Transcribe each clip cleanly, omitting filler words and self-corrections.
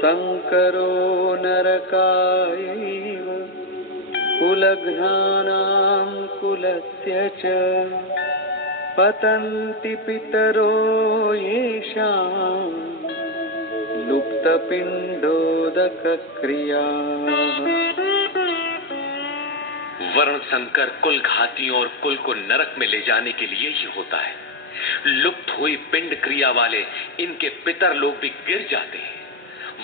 संकरो नरकायैव कुलघ्नानां कुलस्य च पतन्ति पितरो येषां लुप्तपिण्डोदकक्रियाः। वर्ण संकर कुल घातियों और कुल को नरक में ले जाने के लिए ही होता है। लुप्त हुई पिंड क्रिया वाले इनके पितर लोग भी गिर जाते हैं।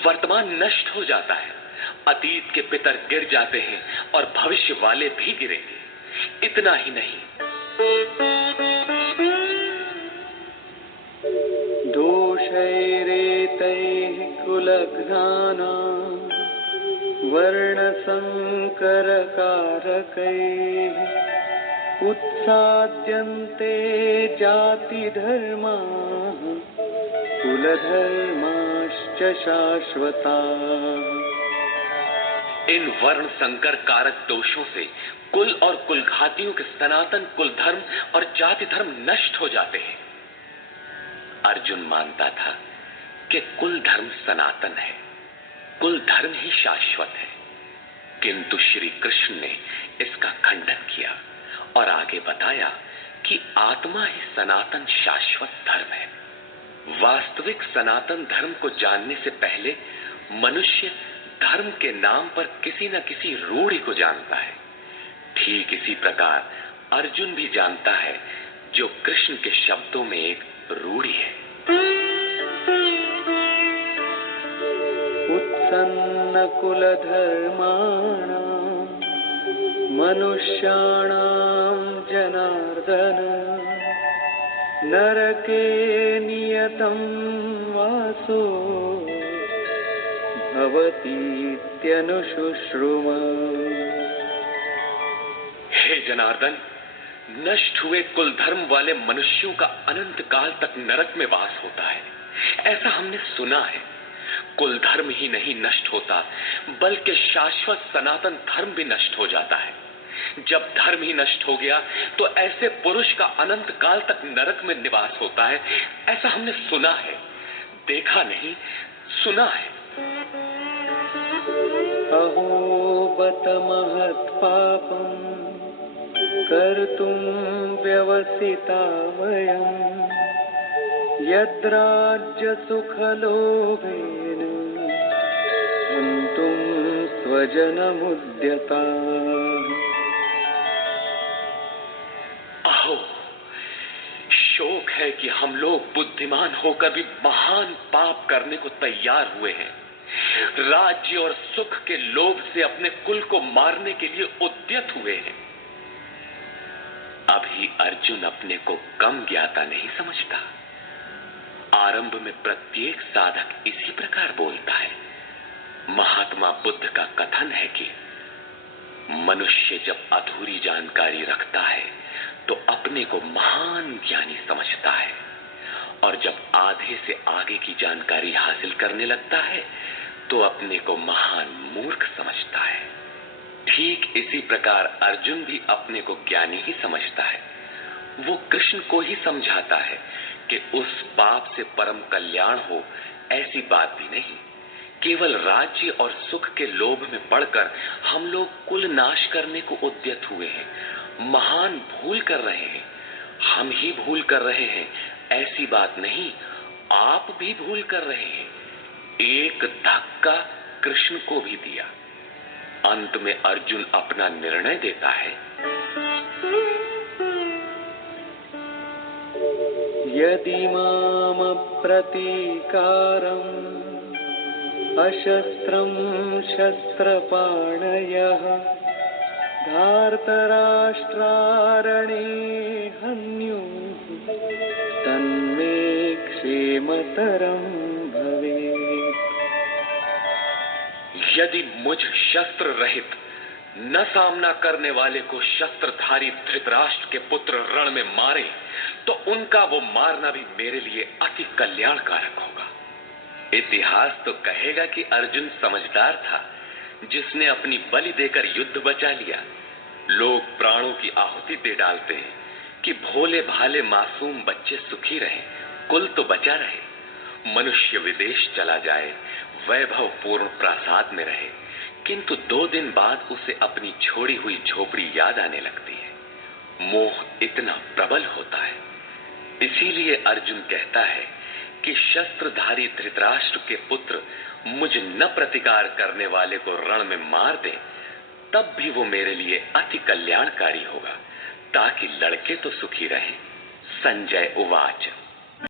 वर्तमान नष्ट हो जाता है, अतीत के पितर गिर जाते हैं और भविष्य वाले भी गिरेंगे। इतना ही नहीं, दोषैरेतैः कुलघ्नानां वर्णसंकरकारकैः उत्साद्यन्ते जातिधर्माः कुलधर्माश्च शाश्वताः। इन वर्ण संकर कारक दोषों से कुल और कुलघातियों के सनातन कुल धर्म और जाति धर्म नष्ट हो जाते हैं। अर्जुन मानता था कि कुल धर्म सनातन है, कुल धर्म ही शाश्वत है, किंतु श्री कृष्ण ने इसका खंडन किया और आगे बताया कि आत्मा ही सनातन शाश्वत धर्म है। वास्तविक सनातन धर्म को जानने से पहले मनुष्य धर्म के नाम पर किसी न किसी रूढ़ि को जानता है। ठीक इसी प्रकार अर्जुन भी जानता है जो कृष्ण के शब्दों में एक रूढ़ि है। उत्सन्न कुलधर्माणां मनुष्याणां जनार्दन नरके नियतं वासो भवतीत्यनुशुश्रुमा। हे जनार्दन, नष्ट हुए कुल धर्म वाले मनुष्यों का अनंत काल तक नरक में वास होता है, ऐसा हमने सुना है। कुल धर्म ही नहीं नष्ट होता, बल्कि शाश्वत सनातन धर्म भी नष्ट हो जाता है। जब धर्म ही नष्ट हो गया तो ऐसे पुरुष का अनंत काल तक नरक में निवास होता है, ऐसा हमने सुना है, देखा नहीं, सुना है। अहो बत महत् पापं कर्तुं व्यवसिता वयं यद्राज्य सुखलोभेन हन्तुं स्वजनमुद्यताः। अहो, शोक है कि हम लोग बुद्धिमान होकर भी महान पाप करने को तैयार हुए हैं। राज्य और सुख के लोभ से अपने कुल को मारने के लिए उद्यत हुए हैं। अभी अर्जुन अपने को कम ज्ञाता नहीं समझता। आरंभ में प्रत्येक साधक इसी प्रकार बोलता है। महात्मा बुद्ध का कथन है कि मनुष्य जब अधूरी जानकारी रखता है तो अपने को महान ज्ञानी समझता है, और जब आधे से आगे की जानकारी हासिल करने लगता है तो अपने को महान मूर्ख समझता है। ठीक इसी प्रकार अर्जुन भी अपने को ज्ञानी ही समझता है। वो कृष्ण को ही समझाता है कि उस पाप से परम कल्याण हो, ऐसी बात भी नहीं। केवल राज्य और सुख के लोभ में पड़कर हम लोग कुल नाश करने को उद्यत हुए हैं, महान भूल कर रहे हैं। हम ही भूल कर रहे हैं ऐसी बात नहीं, आप भी भूल कर रहे हैं। एक धक्का कृष्ण को भी दिया। अंत में अर्जुन अपना निर्णय देता है। यदि माम प्रतीकारम् अशस्त्रं शस्त्रपाणयः धार्तराष्ट्रारणे हन्युः तन्मे क्षेमतरं भवेत्। यदि मुझ शस्त्र रहित न सामना करने वाले को शस्त्रधारी धृतराष्ट्र के पुत्र रण में मारे तो उनका वो मारना भी मेरे लिए अति कल्याणकारक होगा। इतिहास तो कहेगा कि अर्जुन समझदार था, जिसने अपनी बलि देकर युद्ध बचा लिया। लोग प्राणों की आहुति दे डालते हैं कि भोले भाले मासूम बच्चे सुखी रहे, कुल तो बचा रहे। मनुष्य विदेश चला जाए, वैभव पूर्ण प्रासाद में रहे, किंतु 2 दिन बाद उसे अपनी छोड़ी हुई झोपड़ी याद आने लगती है। मोह इतना प्रबल होता है। इसीलिए अर्जुन कहता है कि शस्त्रधारी धृतराष्ट्र के पुत्र मुझ न प्रतिकार करने वाले को रण में मार दे, तब भी वो मेरे लिए अति कल्याणकारी होगा, ताकि लड़के तो सुखी रहें। संजय उवाच।